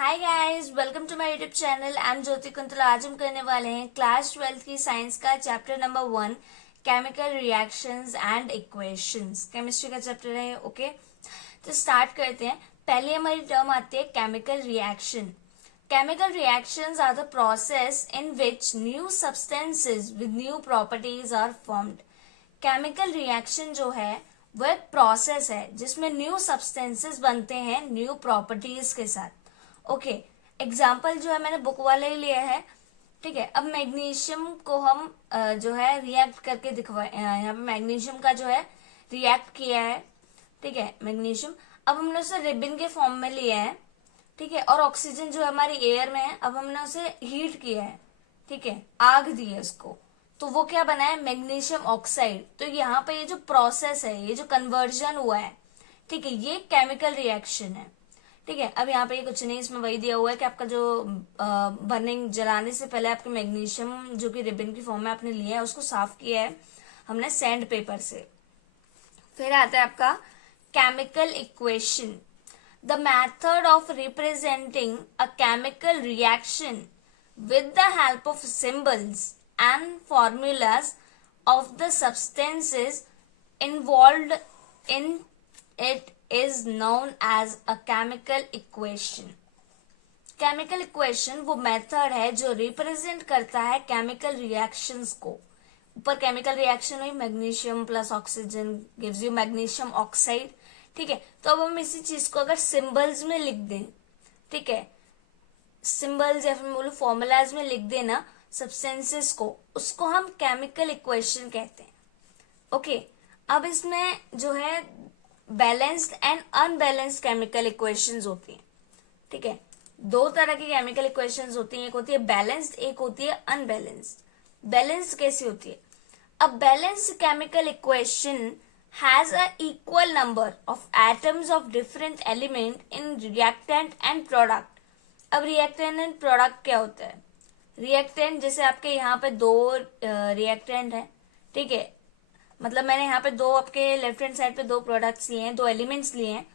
Hi guys, welcome to my YouTube channel. I am Jyoti Kuntala. आज हम करने वाले हैं क्लास 12 की साइंस का chapter number 1, chemical reactions and equations. Chemistry का चैप्टर है। ओके, तो स्टार्ट करते हैं। पहले हमारी टर्म आती है chemical reaction. Chemical reactions are the process in which new substances with new properties are formed. Chemical reaction जो है वो एक प्रोसेस है जिसमें न्यू सब्सटेंसेस बनते हैं न्यू प्रॉपर्टीज के साथ। ओके, एग्जाम्पल जो है मैंने बुक वाले ही लिया है। ठीक है, अब मैग्नीशियम को हम जो है रिएक्ट करके दिखवाए। यहाँ पे मैग्नीशियम का जो है रिएक्ट किया है। ठीक है, मैग्नीशियम अब हमने उसे रिबन के फॉर्म में लिया है। ठीक है, और ऑक्सीजन जो हमारी एयर में है, अब हमने उसे हीट किया है। ठीक है, आग दी है उसको, तो वो क्या बना है, मैग्नीशियम ऑक्साइड। तो यहाँ पे ये जो प्रोसेस है, ये जो कन्वर्जन हुआ है, ठीक है, ये केमिकल रिएक्शन है। ठीक है, अब यहाँ पे कुछ नहीं, इसमें वही दिया हुआ है कि आपका जो बर्निंग जलाने से पहले आपके मैग्नीशियम जो कि रिबन की फॉर्म में आपने लिया है उसको साफ किया है हमने सैंड पेपर से। फिर आता है आपका chemical equation, the method of representing a chemical reaction with the help of symbols and formulas of the substances involved in it is known as a chemical equation. Chemical equation वो method है जो represent करता है chemical reactions को। ऊपर chemical reaction हुई, magnesium plus oxygen gives you magnesium oxide. ठीक है, तो अब हम इसी चीज को अगर सिंबल्स में लिख दें, ठीक है, सिंबल्स या फिर बोलो फॉर्मूलाज में लिख देना सब्सटेंसेस को, उसको हम केमिकल इक्वेशन कहते हैं। ओके, अब इसमें जो है balanced and unbalanced chemical equations होती हैं। ठीक है, दो तरह की केमिकल इक्वेशंस होती हैं, एक होती है बैलेंस्ड, एक होती है अनबैलेंस्ड। बैलेंस्ड कैसी होती है? A balanced chemical equation has a equal number of atoms of different element in reactant and product. अब रिएक्टेंट एंड प्रोडक्ट क्या होता है? रिएक्टेंट जैसे आपके यहाँ पे दो रिएक्टेंट है। ठीक है, मतलब मैंने यहाँ पे दो, आपके लेफ्ट हैंड साइड पे दो प्रोडक्ट्स लिए हैं, दो एलिमेंट्स लिए हैं,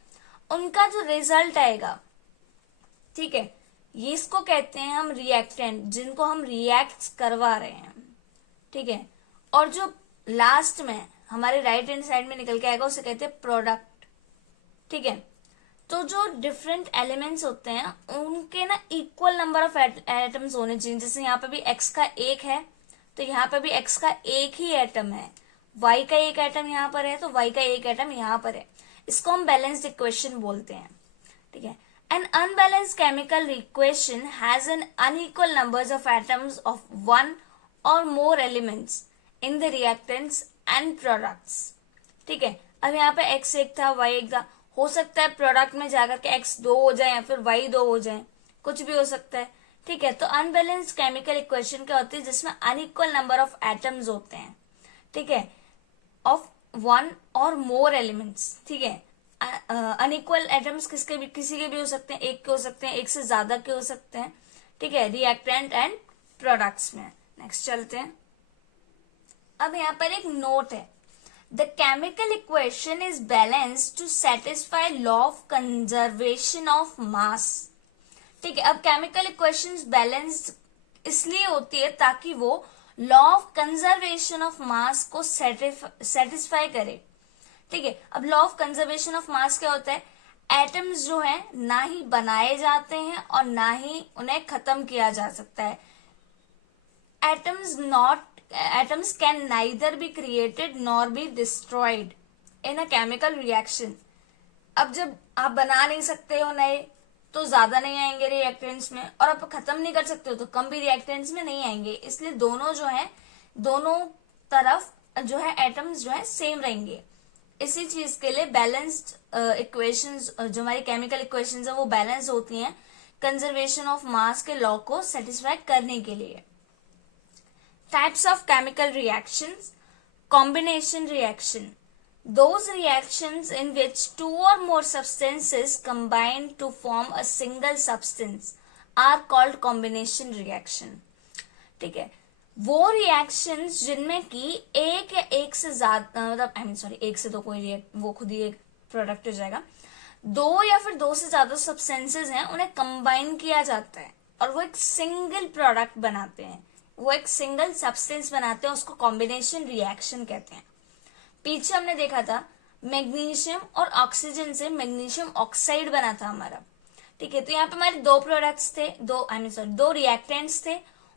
उनका जो रिजल्ट आएगा, ठीक है, ये इसको कहते हैं हम रिएक्टेंट, जिनको हम रिएक्ट करवा रहे हैं। ठीक है, और जो लास्ट में हमारे राइट हैंड साइड में निकल के आएगा उसे कहते हैं प्रोडक्ट। ठीक है, तो जो डिफरेंट एलिमेंट्स होते हैं उनके ना इक्वल नंबर ऑफ एटम्स होने चाहिए। जैसे यहाँ पे भी एक्स का एक है, तो यहाँ पे भी एक्स का एक ही एटम है। वाई का एक एटम यहाँ पर है, तो वाई का एक एटम यहाँ पर है। इसको हम बैलेंस्ड इक्वेशन बोलते हैं। ठीक है, an unbalanced chemical equation has an unequal numbers of atoms of one और more elements in the reactants and products. ठीक है, अब यहाँ पे एक्स एक था, वाई एक था, हो सकता है प्रोडक्ट में जाकर के एक्स दो हो जाए या फिर वाई दो हो जाए, कुछ भी हो सकता है। ठीक है, तो अनबैलेंस्ड केमिकल इक्वेशन क्या होती है? जिसमें अनइक्वल नंबर ऑफ एटम्स होते हैं। ठीक है, ऑफ वन और मोर एलिमेंट्स। ठीक है, अनइक्वल एटम्स किसके भी, किसी के भी हो सकते हैं, एक के हो सकते हैं, एक से ज्यादा के हो सकते हैं। ठीक है, रिएक्टेंट एंड प्रोडक्ट्स में। नेक्स्ट चलते हैं। अब यहाँ पर एक नोट है, the chemical equation is balanced to satisfy law of conservation of mass। ठीक है, अब केमिकल इक्वेशंस बैलेंस्ड इसलिए होती है ताकि वो law of conservation of mass को सेटिस्फाई करे। ठीक है, अब law of conservation of mass क्या होता है? एटम्स जो है ना ही बनाए जाते हैं और ना ही उन्हें खत्म किया जा सकता है। Atoms can neither be created nor be destroyed in a chemical reaction। अब जब आप बना नहीं सकते हो नए, तो ज्यादा नहीं आएंगे रिएक्टेंट्स में, और आप खत्म नहीं कर सकते हो तो कम भी रिएक्टेंट्स में नहीं आएंगे। इसलिए दोनों जो है, दोनों तरफ जो है एटम्स जो है सेम रहेंगे। इसी चीज के लिए बैलेंस्ड इक्वेशंस, जो हमारी केमिकल इक्वेशंस है वो बैलेंस होती हैं कंजर्वेशन ऑफ मास के लॉ को सेटिस्फाई करने के लिए। Types of chemical reactions: combination reaction, those reactions in which two or more substances combine to form a single substance are called combination reaction। ठीक है, वो reactions जिनमें की एक या एक से ज्यादा, मतलब एक से तो कोई वो खुद ही एक प्रोडक्ट हो जाएगा। दो या फिर दो से ज्यादा सब्सटेंसेस हैं, उन्हें कंबाइन किया जाता है और वो एक सिंगल प्रोडक्ट बनाते हैं, वो एक सिंगल सब्सटेंस बनाते हैं, उसको कॉम्बिनेशन रिएक्शन कहते हैं। पीछे हमने देखा था मैग्नीशियम और ऑक्सीजन से मैग्नीशियम ऑक्साइड बना था हमारा, ठीक है। तो यहाँ पे हमारे दो प्रोडक्ट्स थे, दो रिएक्टेंट्स थे,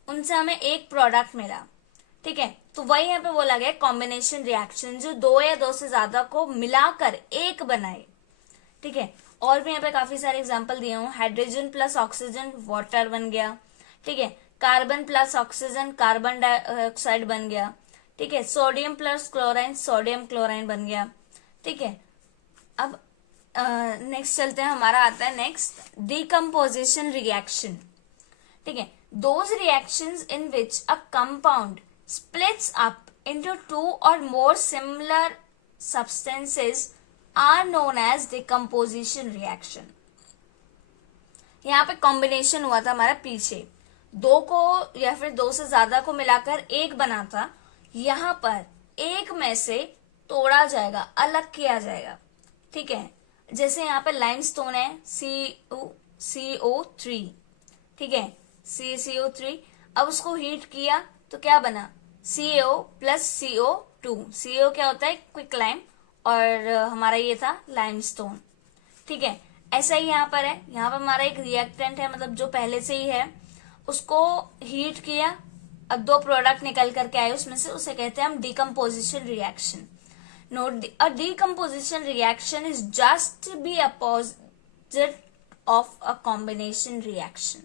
उनसे हमें एक प्रोडक्ट मिला, ठीक है। तो वही यहाँ पे बोला गया कॉम्बिनेशन रिएक्शन, जो दो या दो से ज्यादा को मिलाकर एक बनाए, ठीक है। और भी यहाँ पे काफी सारे एग्जांपल दिए हूँ। हाइड्रोजन प्लस ऑक्सीजन वाटर बन गया, ठीक है। Carbon plus oxygen carbon dioxide बन गया, ठीक है। Sodium plus chlorine sodium chlorine बन गया, ठीक है। अब नेक्स्ट चलते हैं, हमारा आता है नेक्स्ट डिकम्पोजिशन रिएक्शन, ठीक है। Those reactions in which a compound splits up into two or more similar substances are known as decomposition reaction। यहाँ पे कॉम्बिनेशन हुआ था हमारा, पीछे दो को या फिर दो से ज्यादा को मिलाकर एक बना था, यहाँ पर एक में से तोड़ा जाएगा, अलग किया जाएगा, ठीक है। जैसे यहाँ पे लाइमस्टोन है CO3, ठीक है, CaCO3। अब उसको हीट किया तो क्या बना, CO प्लस CO2। CO क्या होता है, क्विक लाइम, और हमारा ये था लाइमस्टोन, ठीक है। ऐसा ही यहाँ पर है, यहाँ पर हमारा एक रिएक्टेंट है, मतलब जो पहले से ही है, उसको हीट किया, अब दो प्रोडक्ट निकल करके आए उसमें से, उसे कहते हैं हम decomposition reaction. Note, a decomposition reaction is just be opposite of a combination reaction,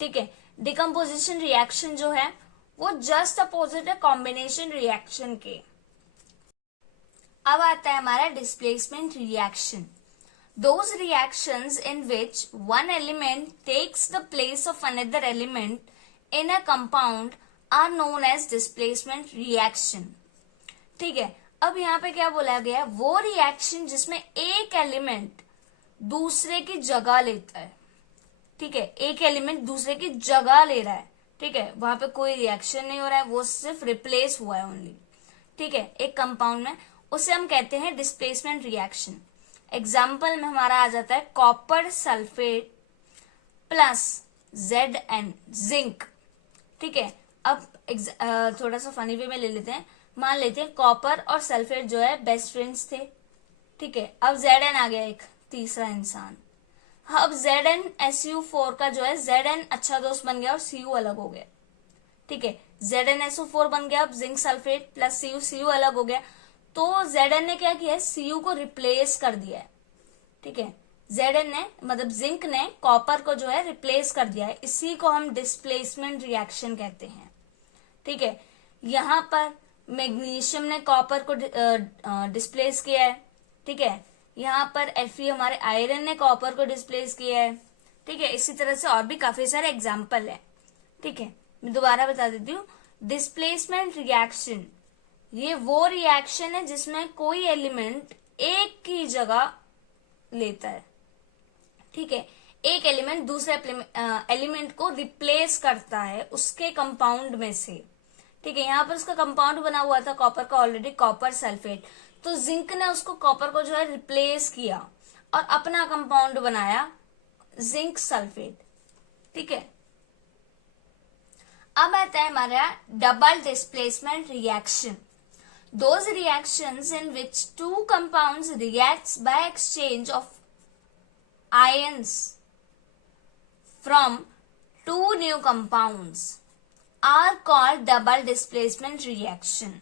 ठीक है। डिकम्पोजिशन रिएक्शन जो है वो जस्ट अपोजिट है कॉम्बिनेशन रिएक्शन के। अब आता है हमारा displacement reaction. Those reactions in which one element takes the place of another element in a compound are known as displacement reaction, ठीक है। अब यहाँ पे क्या बोला गया है, वो रिएक्शन जिसमें एक एलिमेंट दूसरे की जगह लेता है, ठीक है। एक एलिमेंट दूसरे की जगह ले रहा है, ठीक है, वहां पे कोई रिएक्शन नहीं हो रहा है, वो सिर्फ रिप्लेस हुआ है ओनली, ठीक है, एक कंपाउंड में, उसे हम कहते हैं डिस्प्लेसमेंट रिएक्शन। एग्जाम्पल में हमारा आ जाता है copper sulphate plus Zn zinc, ठीक है। अब थोड़ा सा फनी वे में ले लेते हैं, मान लेते हैं कॉपर और सल्फेट जो है बेस्ट फ्रेंड्स थे, ठीक है। अब Zn आ गया एक तीसरा इंसान, अब ZnSU4 का जो है Zn अच्छा दोस्त बन गया और Cu अलग हो गया, ठीक है। ZnSO4 बन गया, अब जिंक सल्फेट प्लस Cu अलग हो गया, तो Zn ने क्या किया है, Cu को रिप्लेस कर दिया है, ठीक है। Zn ने मतलब जिंक ने कॉपर को जो है रिप्लेस कर दिया है, इसी को हम डिस्प्लेसमेंट रिएक्शन कहते हैं, ठीक है। यहाँ पर मैग्नीशियम ने कॉपर को डिस्प्लेस किया है, ठीक है। यहाँ पर Fe हमारे आयरन ने कॉपर को डिस्प्लेस किया है, ठीक है। इसी तरह से और भी काफी सारे एग्जाम्पल है, ठीक है। मैं दोबारा बता देती हूँ, डिस्प्लेसमेंट रिएक्शन ये वो रिएक्शन है जिसमें कोई एलिमेंट एक की जगह लेता है, ठीक है। एक एलिमेंट दूसरे एलिमेंट को रिप्लेस करता है उसके कंपाउंड में से, ठीक है। यहाँ पर उसका कंपाउंड बना हुआ था कॉपर का ऑलरेडी, कॉपर सल्फेट, तो जिंक ने उसको कॉपर को जो है रिप्लेस किया और अपना कंपाउंड बनाया जिंक सल्फेट, ठीक है। अब आता है हमारा double displacement reaction. Those reactions in which two compounds reacts by exchange of ions from two new compounds are called double displacement reaction,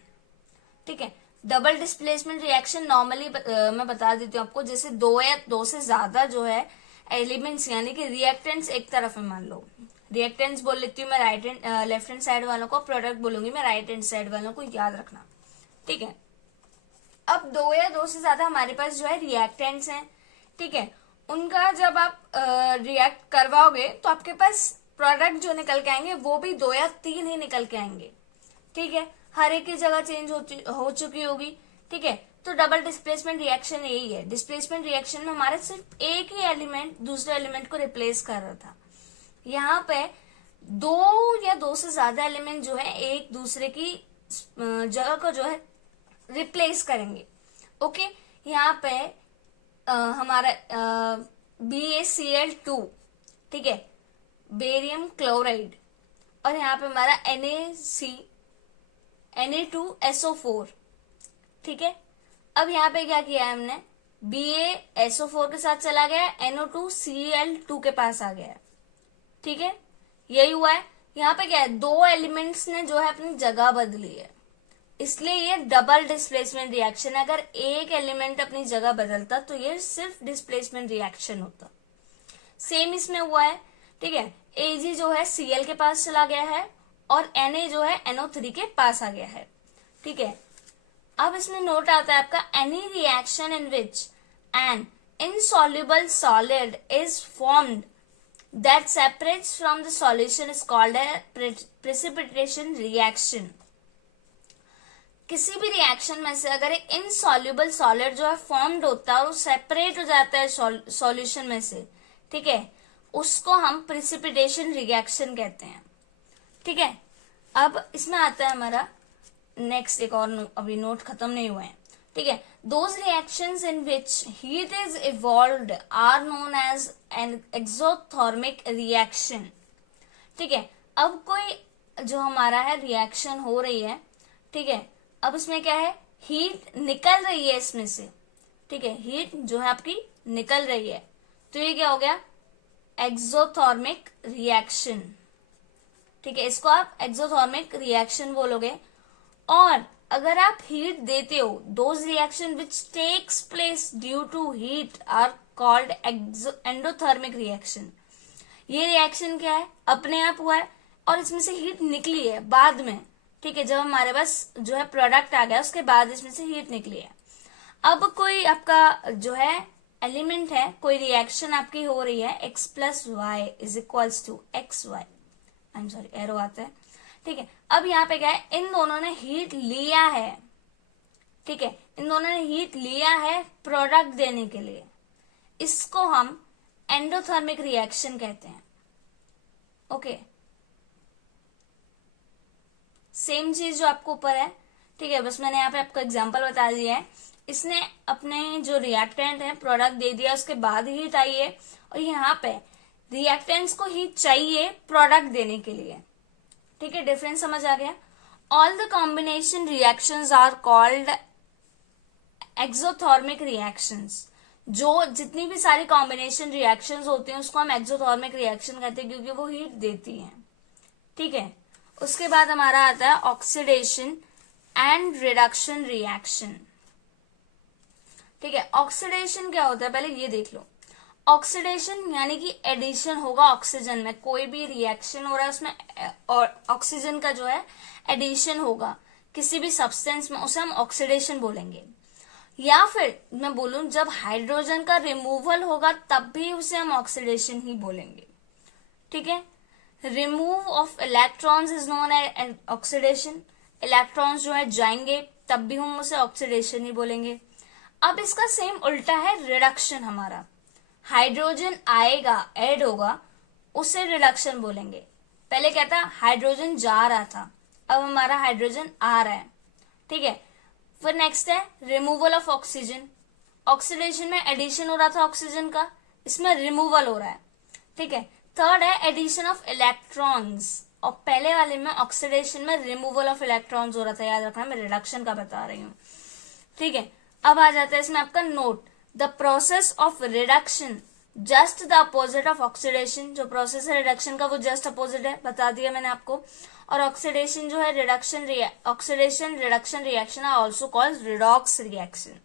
ठीक है। डबल डिस्प्लेसमेंट रिएक्शन नॉर्मली मैं बता देती हूँ आपको, जैसे दो या दो से ज्यादा जो है एलिमेंट्स यानी कि रिएक्टेंट्स एक तरफ है, मान लो रिएक्टेंट्स बोल लेती हूँ मैं right hand left hand side वालों को, प्रोडक्ट बोलूंगी मैं राइट हैंड साइड वालों को, याद रखना, ठीक है। अब दो या दो से ज्यादा हमारे पास जो है रिएक्टेंट्स हैं, ठीक है। उनका जब आप रिएक्ट करवाओगे तो आपके पास प्रोडक्ट जो निकल के आएंगे वो भी दो या तीन ही निकल के आएंगे, ठीक है। हर एक की जगह चेंज हो चुकी होगी, ठीक है। तो डबल डिस्प्लेसमेंट रिएक्शन यही है। डिस्प्लेसमेंट रिएक्शन में हमारे सिर्फ एक ही एलिमेंट दूसरे एलिमेंट को रिप्लेस कर रहा था, यहाँ पे दो या दो से ज्यादा एलिमेंट जो है एक दूसरे की जगह को जो है रिप्लेस करेंगे, ओके। यहाँ पे हमारा BaCl2, ठीक है, बेरियम क्लोराइड, और यहाँ पे हमारा Na2SO4, ठीक है। अब यहाँ पे क्या किया है हमने, BaSO4 के साथ चला गया, NO2Cl2 के पास आ गया, ठीक है, यही हुआ है। यहाँ पे क्या है, दो एलिमेंट्स ने जो है अपनी जगह बदली है, इसलिए ये डबल डिस्प्लेसमेंट रिएक्शन है। अगर एक एलिमेंट अपनी जगह बदलता तो ये सिर्फ डिस्प्लेसमेंट रिएक्शन होता। सेम इसमें हुआ है, ठीक है। Ag जो है Cl के पास चला गया है और Na जो है NO3 के पास आ गया है, ठीक है। अब इसमें नोट आता है आपका, any reaction in which N insoluble solid is formed that separates from the solution is called a precipitation reaction। किसी भी रिएक्शन में से अगर एक इनसॉल्युबल सॉलिड जो है फॉर्म्ड होता है और सेपरेट हो जाता है सॉल्यूशन में से, ठीक है, उसको हम प्रिसिपिटेशन रिएक्शन कहते हैं, ठीक है। अब इसमें आता है हमारा नेक्स्ट एक और, अभी नोट खत्म नहीं हुए हैं, ठीक है। Those reactions in which heat is evolved are known as an exothermic reaction, ठीक है। अब कोई जो हमारा है रिएक्शन हो रही है, ठीक है, अब इसमें क्या है, हीट निकल रही है इसमें से, ठीक है, हीट जो है आपकी निकल रही है, तो ये क्या हो गया, एक्सोथर्मिक रिएक्शन, ठीक है, इसको आप एक्सोथर्मिक रिएक्शन बोलोगे। और अगर आप हीट देते हो, those reaction which takes place due to heat are called endothermic reaction. ये रिएक्शन क्या है, अपने आप हुआ है और इसमें से हीट निकली है बाद में, ठीक है, जब हमारे पास जो है प्रोडक्ट आ गया उसके बाद इसमें से हीट निकली है। अब कोई आपका जो है एलिमेंट है, कोई रिएक्शन आपकी हो रही है, x + y = xy, I am sorry arrow आता है, ठीक है। अब यहाँ पे क्या है, इन दोनों ने हीट लिया है, ठीक है, इन दोनों ने हीट लिया है प्रोडक्ट देने के लिए, इसको हम एंडोथर्मिक रिएक्शन कहते हैं, ओके। सेम चीज जो आपको ऊपर है, ठीक है, बस मैंने यहाँ पे आपको एग्जांपल बता दिया है। इसने अपने जो रिएक्टेंट है प्रोडक्ट दे दिया, उसके बाद हीट आई है, और यहाँ पे रिएक्टेंट्स को हीट चाहिए प्रोडक्ट देने के लिए, ठीक है, डिफरेंस समझ आ गया। All the combination reactions are called exothermic reactions. जो जितनी भी सारी कॉम्बिनेशन रिएक्शंस होती हैं उसको हम एक्सोथर्मिक रिएक्शन कहते हैं, क्योंकि वो हीट देती हैं, ठीक है। उसके बाद हमारा आता है ऑक्सीडेशन एंड रिडक्शन रिएक्शन, ठीक है। ऑक्सीडेशन क्या होता है, पहले ये देख लो। ऑक्सीडेशन यानी कि एडिशन होगा ऑक्सीजन में, कोई भी रिएक्शन हो रहा है उसमें और ऑक्सीजन का जो है एडिशन होगा किसी भी सब्सटेंस में, उसे हम ऑक्सीडेशन बोलेंगे। या फिर मैं बोलूं जब हाइड्रोजन का रिमूवल होगा तब भी उसे हम ऑक्सीडेशन ही बोलेंगे, ठीक है। Remove of electrons is known as oxidation. Electrons जो है जाएंगे तब भी हम उसे ऑक्सीडेशन ही बोलेंगे। अब इसका सेम उल्टा है रिडक्शन हमारा, हाइड्रोजन आएगा ऐड होगा उसे रिडक्शन बोलेंगे। पहले क्या था, हाइड्रोजन जा रहा था, अब हमारा हाइड्रोजन आ रहा है, ठीक है। फिर नेक्स्ट है रिमूवल ऑफ ऑक्सीजन। ऑक्सीडेशन में एडिशन हो रहा था ऑक्सीजन का, इसमें रिमूवल हो रहा है, ठीक है। थर्ड है एडिशन ऑफ इलेक्ट्रॉन्स, और पहले वाले में ऑक्सीडेशन में रिमूवल ऑफ इलेक्ट्रॉन्स हो रहा था, याद रखना मैं रिडक्शन का बता रही हूँ, ठीक है। अब आ जाता है इसमें आपका note, the process of reduction just the opposite of oxidation. जो प्रोसेस है रिडक्शन का वो जस्ट अपोजिट है, बता दिया मैंने आपको। और ऑक्सीडेशन जो है oxidation reduction reaction are also called redox reaction.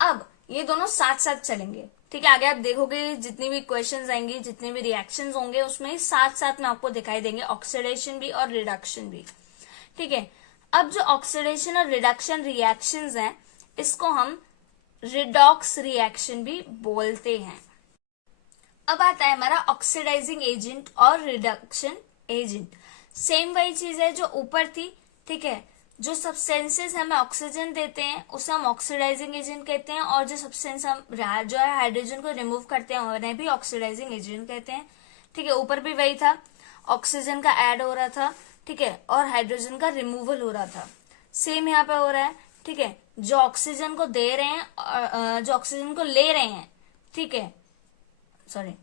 अब ये दोनों साथ साथ चलेंगे, ठीक है। आगे आप देखोगे जितनी भी क्वेश्चंस आएंगी, जितने भी रिएक्शंस होंगे उसमें साथ साथ में आपको दिखाई देंगे, ऑक्सीडेशन भी और रिडक्शन भी, ठीक है। अब जो ऑक्सीडेशन और रिडक्शन रिएक्शंस हैं इसको हम रिडॉक्स रिएक्शन भी बोलते हैं। अब आता है हमारा ऑक्सीडाइजिंग एजेंट और रिडक्शन एजेंट। सेम वही चीज है जो ऊपर थी, ठीक है। जो सब्सटेंसेस हमें ऑक्सीजन देते हैं उसे हम ऑक्सीडाइजिंग एजेंट कहते हैं, और जो सब्सटेंस हम जो है हाइड्रोजन को रिमूव करते हैं उन्हें भी ऑक्सीडाइजिंग एजेंट कहते हैं, ठीक है। ऊपर भी वही था, ऑक्सीजन का ऐड हो रहा था, ठीक है, और हाइड्रोजन का रिमूवल हो रहा था। सेम यहाँ पे हो रहा है, ठीक है, जो ऑक्सीजन को दे रहे हैं, जो ऑक्सीजन को ले रहे हैं, ठीक है, सॉरी,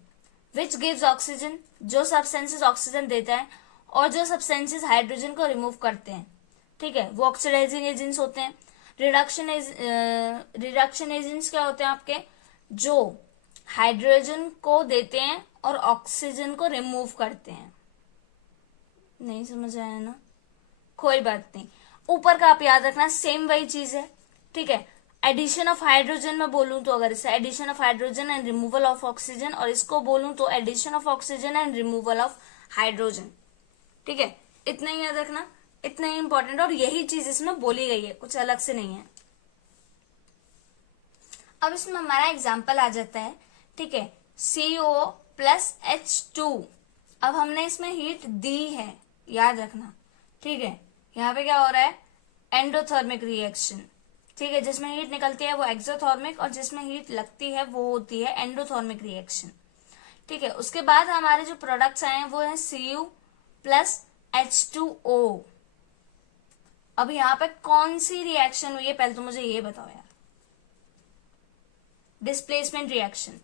विच गिव्स ऑक्सीजन, जो सब्सटेंसेस ऑक्सीजन देता है, और जो सब्सटेंसेस हाइड्रोजन को रिमूव करते हैं, ठीक है, वो ऑक्सीडाइजिंग एजेंट्स होते हैं। रिडक्शन एजेंट्स क्या होते हैं आपके, जो हाइड्रोजन को देते हैं और ऑक्सीजन को रिमूव करते हैं। नहीं समझ आया ना, कोई बात नहीं, ऊपर का आप याद रखना, सेम वही चीज है, ठीक है। एडिशन ऑफ हाइड्रोजन में बोलूं तो, अगर इसे addition of hydrogen and removal of oxygen, और इसको बोलूं तो addition of oxygen and removal of hydrogen, ठीक है, इतना ही याद रखना, इतना ही इंपॉर्टेंट, और यही चीज इसमें बोली गई है, कुछ अलग से नहीं है। अब इसमें हमारा एग्जाम्पल आ जाता है, ठीक है, CO प्लस H2। अब हमने इसमें हीट दी है, याद रखना, ठीक है। यहाँ पे क्या हो रहा है, एंडोथर्मिक रिएक्शन, ठीक है, जिसमें हीट निकलती है वो एक्सोथर्मिक, और जिसमें हीट लगती है वो होती है एंडोथर्मिक रिएक्शन, ठीक है। उसके बाद हमारे जो प्रोडक्ट्स आए हैं वो है Cu प्लस H2O। अब यहाँ पे कौन सी रिएक्शन हुई है, पहले तो मुझे ये बताओ यार, डिस्प्लेसमेंट रिएक्शन,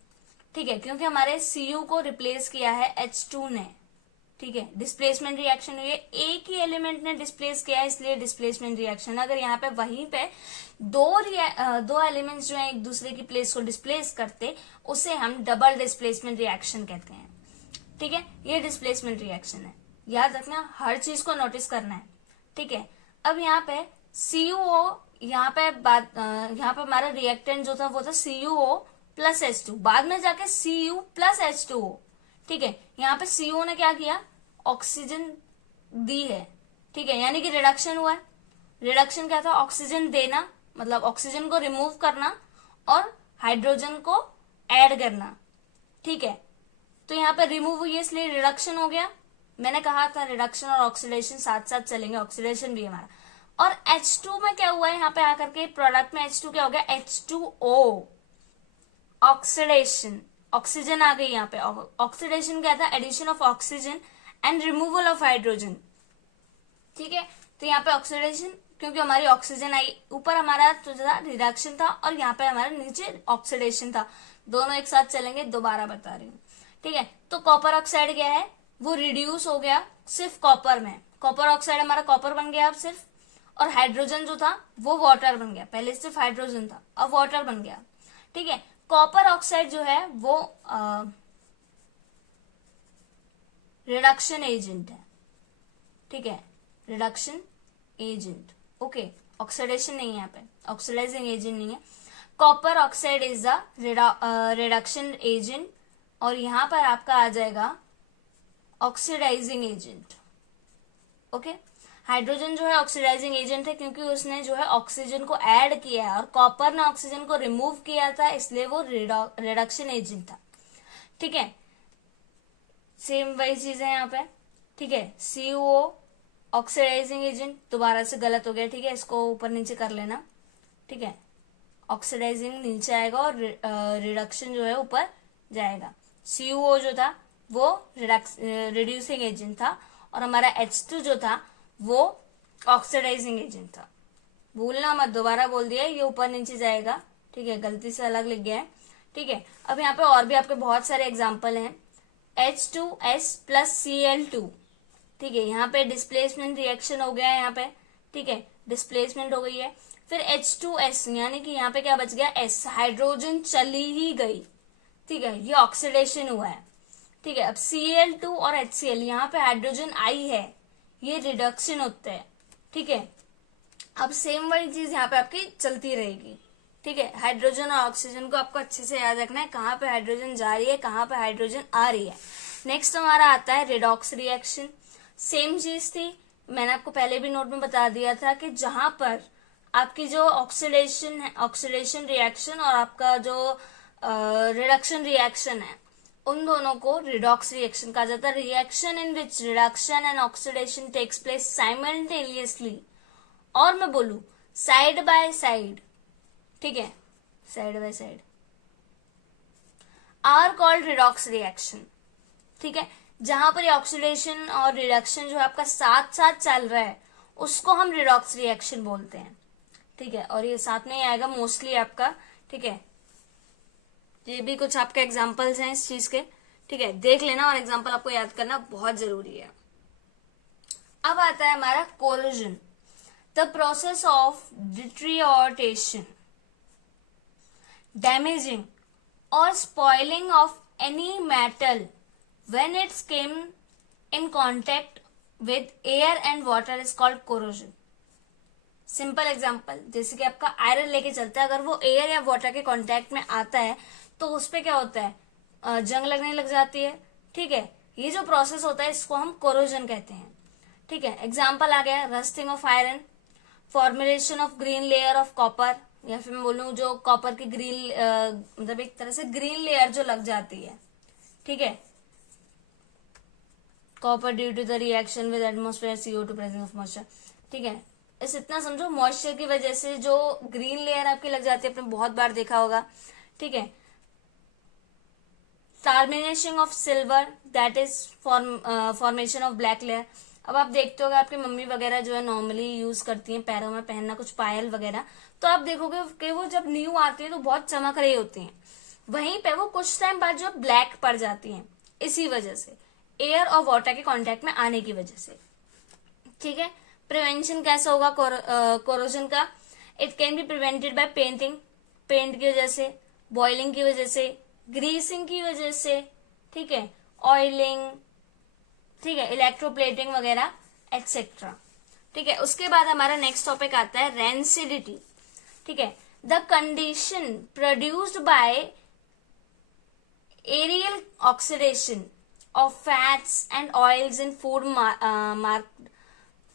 ठीक है, क्योंकि हमारे Cu को रिप्लेस किया है H2 ने, ठीक है, डिस्प्लेसमेंट रिएक्शन हुई है, एक ही एलिमेंट ने डिस्प्लेस किया है, इसलिए डिस्प्लेसमेंट रिएक्शन। अगर यहाँ पे वहीं पे दो एलिमेंट्स जो है एक दूसरे की प्लेस को डिस्प्लेस करते, उसे हम डबल डिस्प्लेसमेंट रिएक्शन कहते हैं, ठीक है, ये डिस्प्लेसमेंट रिएक्शन है, याद रखना, हर चीज को नोटिस करना है, ठीक है। अब यहाँ पे CuO, यहाँ पे हमारा रिएक्टेंट जो था वो था CuO प्लस H2, बाद में जाके Cu प्लस H2O, ठीक है। यहाँ पे CO ने क्या किया, ऑक्सीजन दी है, ठीक है, यानी कि रिडक्शन हुआ है। रिडक्शन क्या था, ऑक्सीजन देना, मतलब ऑक्सीजन को रिमूव करना और हाइड्रोजन को ऐड करना, ठीक है। तो यहाँ पे रिमूव हुई है इसलिए रिडक्शन हो गया। मैंने कहा था रिडक्शन और ऑक्सीडेशन साथ साथ चलेंगे, ऑक्सीडेशन भी हमारा। और H2 में क्या हुआ है, यहाँ पे आकर के प्रोडक्ट में H2 क्या हो गया, H2O, ऑक्सीडेशन, ऑक्सीजन आ गई यहाँ पे। ऑक्सीडेशन क्या था, addition of oxygen and removal of hydrogen, ठीक है। तो यहाँ पे ऑक्सीडेशन, क्योंकि हमारी ऑक्सीजन आई, ऊपर हमारा तो रिडक्शन था और यहाँ पे हमारा नीचे ऑक्सीडेशन था, दोनों एक साथ चलेंगे, दोबारा बता रही हूँ, ठीक है। तो कॉपर ऑक्साइड क्या है, वो रिड्यूस हो गया सिर्फ कॉपर में, कॉपर ऑक्साइड हमारा कॉपर बन गया अब सिर्फ, और हाइड्रोजन जो था वो वाटर बन गया, पहले सिर्फ हाइड्रोजन था अब वाटर बन गया, ठीक है। कॉपर ऑक्साइड जो है वो रिडक्शन एजेंट है, ठीक है, रिडक्शन एजेंट, ओके, ऑक्सीडेशन नहीं है यहाँ पे, ऑक्सीडाइजिंग एजेंट नहीं है। Copper oxide is the reduction agent, और यहां पर आपका आ जाएगा ऑक्सीडाइजिंग एजेंट, ओके। हाइड्रोजन जो है ऑक्सीडाइजिंग एजेंट है, क्योंकि उसने जो है ऑक्सीजन को ऐड किया है, और कॉपर ने ऑक्सीजन को रिमूव किया था, इसलिए वो रिडक्शन एजेंट था, ठीक है। सेम वही चीज है यहाँ पे, ठीक है। CuO ऑक्सीडाइजिंग एजेंट, दोबारा से गलत हो गया, ठीक है, इसको ऊपर नीचे कर लेना, ठीक है, ऑक्सीडाइजिंग नीचे आएगा और रिडक्शन जो है ऊपर जाएगा। CuO जो था वो रिड्यूसिंग एजेंट था, और हमारा H2 जो था वो ऑक्सीडाइजिंग एजेंट था, भूलना मत, दोबारा बोल दिया, ये ऊपर नीचे जाएगा, ठीक है, गलती से अलग लिख गया है, ठीक है। अब यहाँ पे और भी आपके बहुत सारे एग्जाम्पल हैं, H2S प्लस Cl2, ठीक है, यहाँ पे डिस्प्लेसमेंट रिएक्शन हो गया है यहाँ पे, ठीक है, डिस्प्लेसमेंट हो गई है। फिर H2S, यानी कि यहाँ पे क्या बच गया, S, हाइड्रोजन चली ही गई, ठीक है, ये ऑक्सीडेशन हुआ है, ठीक है। अब Cl2 और HCl, यहाँ पे हाइड्रोजन आई है, ये रिडक्शन होता है, ठीक है। अब सेम वही चीज यहाँ पे आपकी चलती रहेगी, ठीक है। हाइड्रोजन और ऑक्सीजन को आपको अच्छे से याद रखना है, कहाँ पे हाइड्रोजन जा रही है, कहाँ पे हाइड्रोजन आ रही है। नेक्स्ट हमारा आता है रिडॉक्स रिएक्शन, सेम चीज थी, मैंने आपको पहले भी नोट में बता दिया था कि जहां पर आपकी जो ऑक्सीडेशन है, ऑक्सीडेशन रिएक्शन, और आपका जो रिडक्शन रिएक्शन है, उन दोनों को रिडॉक्स रिएक्शन कहा जाता है। Reaction in which reduction and oxidation takes place simultaneously, और मैं बोलू साइड बाय साइड, ठीक है, side by side, are called redox reaction, ठीक है। जहां पर ऑक्सीडेशन और रिडक्शन जो है आपका साथ साथ चल रहा है, उसको हम रिडॉक्स रिएक्शन बोलते हैं, ठीक है, और ये साथ में ही आएगा मोस्टली आपका, ठीक है। ये भी कुछ आपके एग्जाम्पल्स हैं इस चीज के, ठीक है, देख लेना और एग्जाम्पल आपको याद करना बहुत जरूरी है। अब आता है हमारा corrosion, the process of deterioration, damaging or spoiling of any metal when it's came in contact with air and water is called corrosion. Simple example, जैसे कि आपका आयरन लेके चलता है, अगर वो एयर या वाटर के कांटेक्ट में आता है तो उस पे क्या होता है, जंग लगने लग जाती है, ठीक है। ये जो प्रोसेस होता है इसको हम कोरोजन कहते हैं, ठीक है। एग्जाम्पल आ गया rusting of iron, formulation of green layer of copper, या फिर मैं बोलूं जो कॉपर की ग्रीन मतलब एक तरह से ग्रीन लेयर जो लग जाती है, ठीक है, copper due to the reaction with atmosphere CO2 presence of moisture, ठीक है। इस इतना समझो, मॉइस्चर की वजह से जो ग्रीन लेयर आपकी लग जाती है, आपने बहुत बार देखा होगा, ठीक है। Termination of silver, that is formation of black layer. अब आप देखते हो आपकी मम्मी वगैरह जो है नॉर्मली यूज करती हैं पैरों में पहनना कुछ पायल वगैरह, तो आप देखोगे कि वो जब न्यू आती है तो बहुत चमक रही होती हैं, वहीं पे वो कुछ टाइम बाद जो ब्लैक पड़ जाती हैं, इसी वजह से एयर और वाटर के कांटेक्ट में आने की वजह से, ठीक है। प्रिवेंशन कैसे होगा कोरोजन का, it can be prevented by painting, paint की वजह से, बॉइलिंग की वजह से, ग्रीसिंग की वजह से, ठीक है, ऑयलिंग, ठीक है, इलेक्ट्रोप्लेटिंग वगैरह एक्सेट्रा, ठीक है। उसके बाद हमारा नेक्स्ट टॉपिक आता है रेंसिडिटी, ठीक है, the condition produced by aerial oxidation of fats and oils in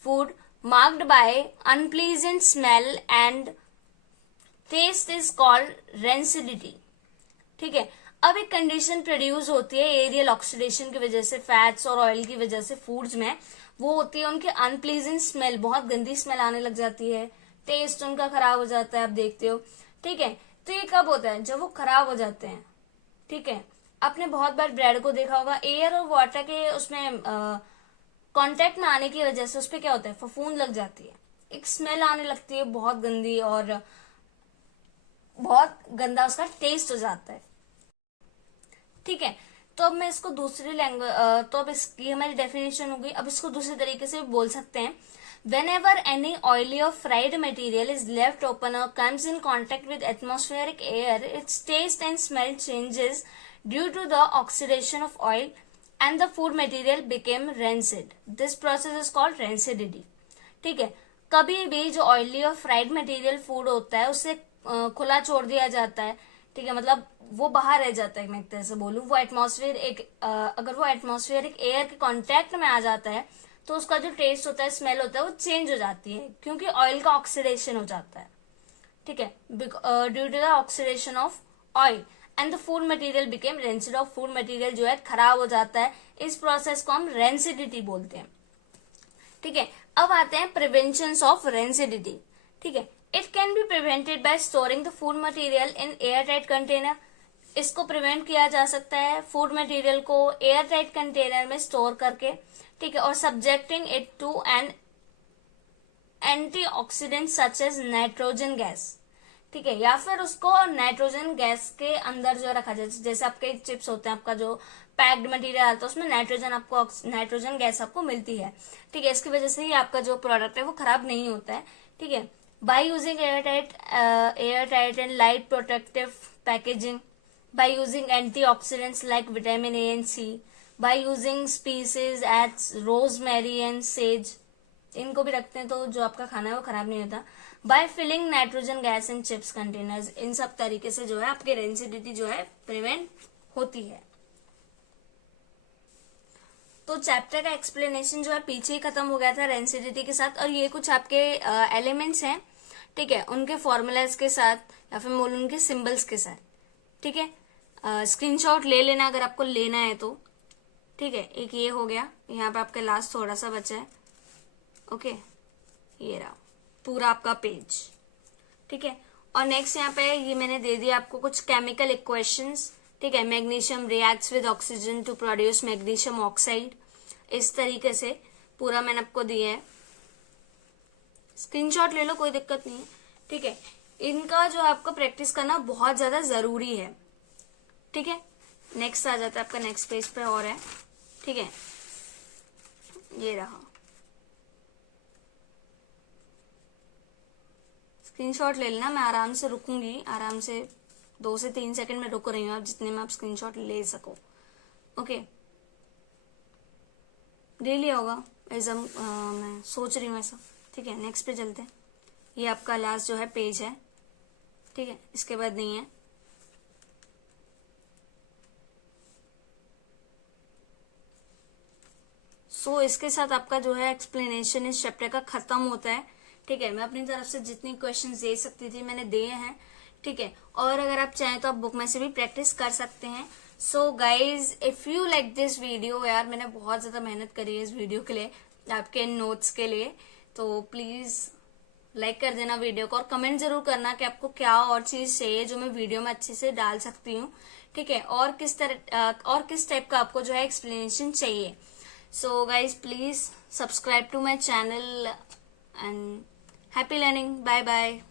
food marked by unpleasant smell and taste is called rancidity, ठीक है। अब एक कंडीशन प्रोड्यूस होती है एरियल ऑक्सीडेशन की वजह से, फैट्स और ऑयल की वजह से फूड्स में, वो होती है उनके अनप्लीजेंट स्मेल, बहुत गंदी स्मेल आने लग जाती है, टेस्ट उनका खराब हो जाता है, आप देखते हो, ठीक है। तो ये कब होता है, जब वो खराब हो जाते हैं, ठीक है। आपने बहुत बार ब्रेड को देखा होगा, एयर और वाटर के उसमें कांटेक्ट में आने की वजह से उस पर क्या होता है, फफूंद लग जाती है, एक स्मेल आने लगती है बहुत गंदी, और बहुत गंदा उसका टेस्ट हो जाता है, ठीक है। तो अब मैं इसको दूसरी लैंग्वेज, तो अब इसकी हमारी डेफिनेशन होगी, अब इसको दूसरे तरीके से भी बोल सकते हैं, whenever any oily or fried material is left open or comes in contact with atmospheric air, its taste and smell changes due to the oxidation of oil and the food material became rancid. This process is called rancidity, ठीक है। कभी भी जो oily और fried material food होता है उसे खुला छोड़ दिया जाता है, ठीक है, मतलब वो बाहर रह जाता है, मैं एक तरह से बोलूं, वो एटमॉस्फेयर अगर वो एटमॉस्फेरिक एयर के कांटेक्ट में आ जाता है तो उसका जो टेस्ट होता है, स्मेल होता है, वो चेंज हो जाती है, क्योंकि ऑयल का ऑक्सीडेशन हो जाता है, ठीक है, due to the oxidation of oil and the food material became rancid, of food material जो है खराब हो जाता है, इस प्रोसेस को हम रेंसिडिटी बोलते हैं, ठीक है। अब आते हैं प्रिवेंशन ऑफ रेंसिडिटी, ठीक है। It can be prevented by storing the food material in air tight container, इसको प्रिवेंट किया जा सकता है फूड मटेरियल को एयर टाइट कंटेनर में स्टोर करके, ठीक है, और subjecting it to an antioxidant such as nitrogen gas, ठीक है, या फिर उसको नाइट्रोजन गैस के अंदर जो रखा जाए, जैसे आपके चिप्स होते हैं, आपका जो पैक्ड मटेरियल आता है उसमें नाइट्रोजन गैस आपको मिलती है, ठीक है, इसकी वजह से ही आपका जो प्रोडक्ट है वो खराब नहीं होता है, ठीक है। By using air tight and light protective packaging, by using antioxidants like vitamin A and C, by using species as rosemary and sage, इनको भी रखते हैं तो जो आपका खाना है वो खराब नहीं होता, by filling nitrogen gas in chips containers, इन सब तरीके से जो है आपकी रेंसिडिटी जो है प्रिवेंट होती है। तो चैप्टर का एक्सप्लेनेशन जो है पीछे ही खत्म हो गया था रेंसिडिटी के साथ, और ये कुछ आपके एलिमेंट्स हैं, ठीक है, उनके फॉर्मूलाज के साथ या फिर बोलूं उनके सिंबल्स के साथ, ठीक है। स्क्रीनशॉट ले लेना अगर आपको लेना है तो, ठीक है। एक ये हो गया, यहाँ पे आपके लास्ट थोड़ा सा बचा है, ओके, ये रहा पूरा आपका पेज, ठीक है। और नेक्स्ट यहाँ पे ये मैंने दे दिया आपको कुछ केमिकल इक्वेशंस, ठीक है, magnesium reacts with oxygen to produce magnesium oxide, इस तरीके से पूरा मैंने आपको दिया है, स्क्रीनशॉट ले लो कोई दिक्कत नहीं है, ठीक है, इनका जो आपको प्रैक्टिस करना बहुत ज्यादा जरूरी है। ठीक है, नेक्स्ट आ जाता है आपका, नेक्स्ट पेज पे और है। ठीक है, ये रहा, स्क्रीनशॉट ले लेना। मैं आराम से रुकूंगी, आराम से 2 से 3 सेकंड में रुक रही हूँ, आप जितने में आप स्क्रीनशॉट ले सको। ओके, ले लिया होगा एग्जाम, मैं सोच रही हूँ ऐसा। ठीक है, नेक्स्ट पे चलते हैं। ये आपका लास्ट जो है पेज है। ठीक है, इसके बाद नहीं है। सो इसके साथ आपका जो है एक्सप्लेनेशन इस चैप्टर का खत्म होता है। ठीक है, मैं अपनी तरफ से जितनी क्वेश्चंस दे सकती थी मैंने दिए हैं। ठीक है, और अगर आप चाहें तो आप बुक में से भी प्रैक्टिस कर सकते हैं। So guys, if you like this video, यार मैंने बहुत ज्यादा मेहनत करी है इस वीडियो के लिए, आपके नोट्स के लिए, तो प्लीज लाइक कर देना वीडियो को, और कमेंट जरूर करना कि आपको क्या और चीज चाहिए जो मैं वीडियो में अच्छे से डाल सकती हूँ। ठीक है, और किस टाइप का आपको जो है एक्सप्लेनेशन चाहिए। So guys, please subscribe to my channel and happy learning. Bye bye.